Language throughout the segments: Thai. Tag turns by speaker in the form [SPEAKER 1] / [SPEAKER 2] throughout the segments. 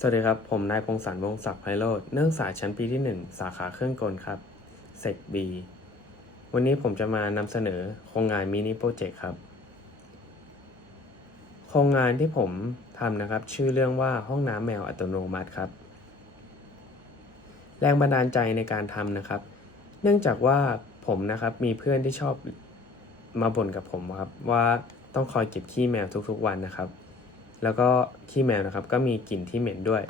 [SPEAKER 1] สวัสดีครับ ผมนายพงศรวงศักดิ์ไพโรจน์นักศึกษาชั้นปีที่ 1 สาขาเครื่องกลครับเซกบีวันนี้ผมจะมานำเสนอโครงงานมินิโปรเจกต์ครับ โครงงานที่ผมทำนะครับ ชื่อเรื่องว่าห้องน้ำแมวอัตโนมัติครับ แรงบันดาลใจในการทำนะครับ เนื่องจากว่าผมนะครับมีเพื่อนที่ชอบมาบ่นกับผมครับ ว่าต้องคอยเก็บขี้แมวทุกๆวันนะครับ แล้วก็ขี้แมวนะครับก็มีกลิ่นที่เหม็นด้วย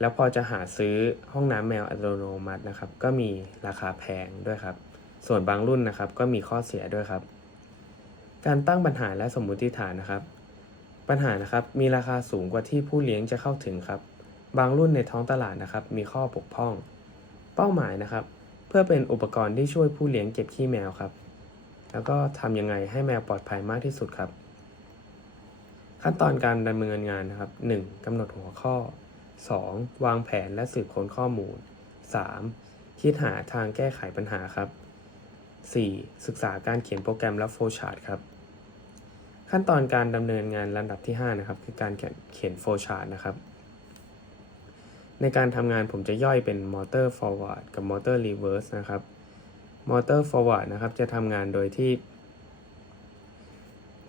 [SPEAKER 1] แล้วพอจะหาซื้อห้องน้ำแมวอัตโนมัตินะครับ ก็มีราคาแพงด้วยครับ ส่วนบางรุ่นนะครับก็มีข้อเสียด้วยครับ การตั้งปัญหาและสมมุติฐานนะครับ ปัญหานะครับมีราคาสูงกว่าที่ผู้เลี้ยงจะเข้าถึงครับ บางรุ่นในท้องตลาดนะครับ มีข้อบกพร่อง เป้าหมายนะครับ เพื่อเป็นอุปกรณ์ที่ช่วยผู้เลี้ยงเก็บขี้แมวครับ แล้วก็ทำยังไงให้แมวปลอดภัยมากที่สุดครับ ขั้นตอนการดำเนินงานนะครับ 1. กำหนดหัวข้อ 2. วางแผนและสืบค้นข้อมูล 3. คิดหาทางแก้ไขปัญหาครับ 4. ศึกษาการเขียนโปรแกรมและโฟชาร์ตครับ ขั้นตอนการดำเนินงานลำดับที่ 5 นะครับ คือการเขียนโฟชาร์ตนะครับ ในการทำงานผมจะย่อยเป็นมอเตอร์ forward กับมอเตอร์ reverse นะครับมอเตอร์ forward นะครับจะทำงานโดยที่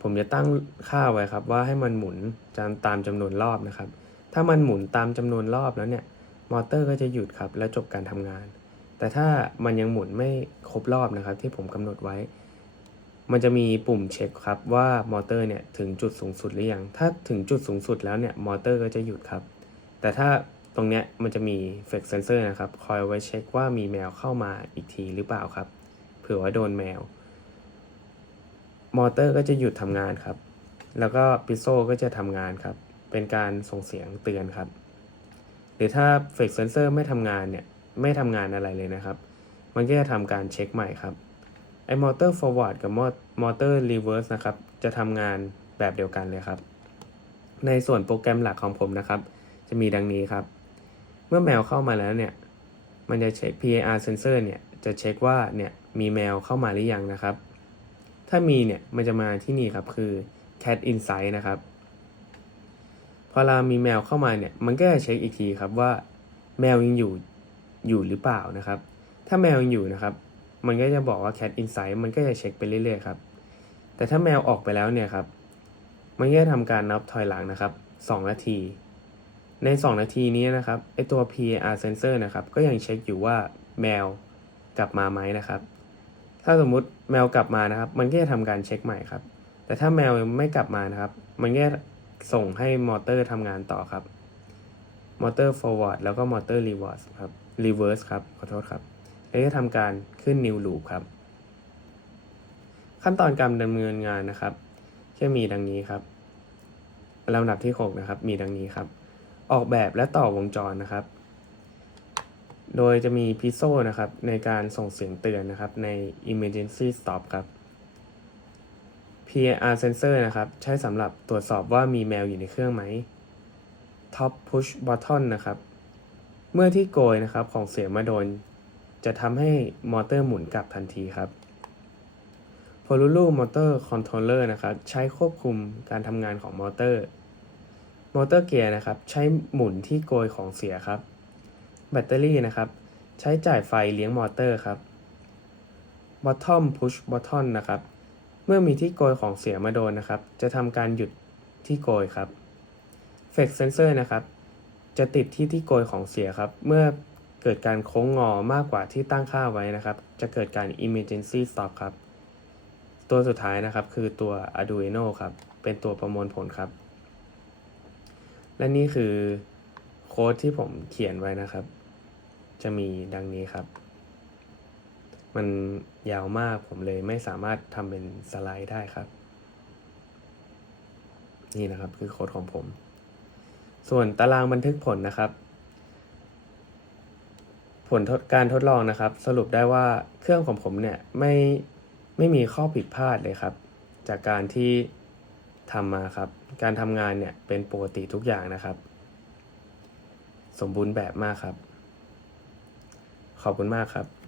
[SPEAKER 1] ผมจะตั้งค่าไว้ครับว่าให้มันหมุนตามตามจำนวนรอบนะครับ ถ้ามันหมุนตามจำนวนรอบแล้วเนี่ยมอเตอร์ก็จะหยุดครับและจบการทำงาน แต่ถ้ามันยังหมุนไม่ครบรอบนะครับ ที่ผมกำหนดไว้ มันจะมีปุ่มเช็คครับว่ามอเตอร์เนี่ยถึงจุดสูงสุดหรือยัง ถ้าถึงจุดสูงสุดแล้วเนี่ยมอเตอร์ก็จะหยุดครับ แต่ถ้าตรงเนี้ยมันจะมี flex sensor นะครับคอยไว้เช็คว่ามีแมวเข้ามาอีกทีหรือเปล่าครับ เผื่อว่าโดนแมว มอเตอร์ก็จะหยุดทำงานครับ แล้วก็ปิโซก็จะทำงานครับ เป็นการส่งเสียงเตือนครับ หรือถ้า flex sensor ไม่ทำงานเนี่ยไม่ทำงานอะไรเลยนะครับ มันก็จะทำการเช็คใหม่ครับไอ้มอเตอร์ forward กับมอเตอร์ reverse นะครับ จะทำงานแบบเดียวกันเลยครับ ในส่วนโปรแกรมหลักของผมนะครับ จะมีดังนี้ครับ เมื่อแมวเข้ามาแล้วเนี่ย มันจะเช็ค PAR sensor เนี่ย จะเช็คว่าเนี่ยมีแมวเข้ามาหรือยังนะครับ ถ้ามีเนี่ยมันจะมาที่นี่ครับคือ cat insight นะครับ พอเรามีแมวเข้ามาเนี่ย มันก็จะเช็คอีกทีครับว่าแมวยังอยู่อยู่หรือเปล่านะครับ ถ้าแมวยังอยู่นะครับ มันก็จะบอกว่า cat insight มันก็จะเช็คไปเรื่อยๆครับ แต่ถ้าแมวออกไปแล้วเนี่ยครับ มันก็จะทำการนับถอยหลังนะครับ2นาทีใน 2 นาทีนี้นะครับไอตัว PAR sensor นะครับ ก็ยังเช็คอยู่ว่าแมวกลับมาไหมนะครับ ถ้าสมมุติแมวกลับมานะครับ มันก็จะทำการเช็คใหม่ครับ แต่ถ้าแมวไม่กลับมานะครับ มันก็ส่งให้มอเตอร์ทำงานต่อครับมอเตอร์ forward แล้วก็มอเตอร์ reverse ครับ reverse ครับ ขอโทษครับ แล้วก็ทำการขึ้น new loop ครับ ขั้นตอนการดำเนินงานนะครับจะมีดังนี้ครับลำดับที่ 6 นะครับ มีดังนี้ครับ ออกแบบและต่อวงจรนะครับ โดยจะมีพิโซนะครับในการส่งเสียงเตือนนะครับใน emergency stop ครับ PAR sensor นะครับ ใช้สำหรับตรวจสอบว่ามีแมวอยู่ในเครื่องไหม top push button นะครับ เมื่อที่โกยนะครับของเสียงมาโดน จะทำให้มอเตอร์หมุนกลับทันทีครับ p o l u l u Motor Controller นะครับ ใช้ควบคุมการทำงานของมอเตอร์ มอเตอร์เกียร์นะครับ ใช้หมุนที่โกยของเสียครับ แบตเตอรี่นะครับ ใช้จ่ายไฟเลี้ยงมอเตอร์ครับ Bottom Push Button นะครับ เมื่อมีที่โกยของเสียมาโดนนะครับ จะทำการหยุดที่โกยครับ Flex Sensor นะครับ จะติดที่ที่โกยของเสียครับ เมื่อเกิดการโค้งงอมากกว่าที่ตั้งค่าไว้นะครับ จะเกิดการ Emergency Stop ครับ ตัวสุดท้ายนะครับคือตัว Arduino ครับ เป็นตัวประมวลผลครับ และนี่คือโค้ดที่ผมเขียนไว้นะครับ จะมีดังนี้ครับ มันยาวมากผมเลยไม่สามารถทำเป็นสไลด์ได้ครับ นี่นะครับคือโค้ดของผม ส่วนตารางบันทึกผลนะครับ ผลการทดลองนะครับ สรุปได้ว่าเครื่องของผมเนี่ยไม่ไม่มีข้อผิดพลาดเลยครับ จากการที่ทำมาครับ การทำงานเนี่ยเป็นปกติทุกอย่างนะครับ สมบูรณ์แบบมากครับ ขอบคุณมากครับ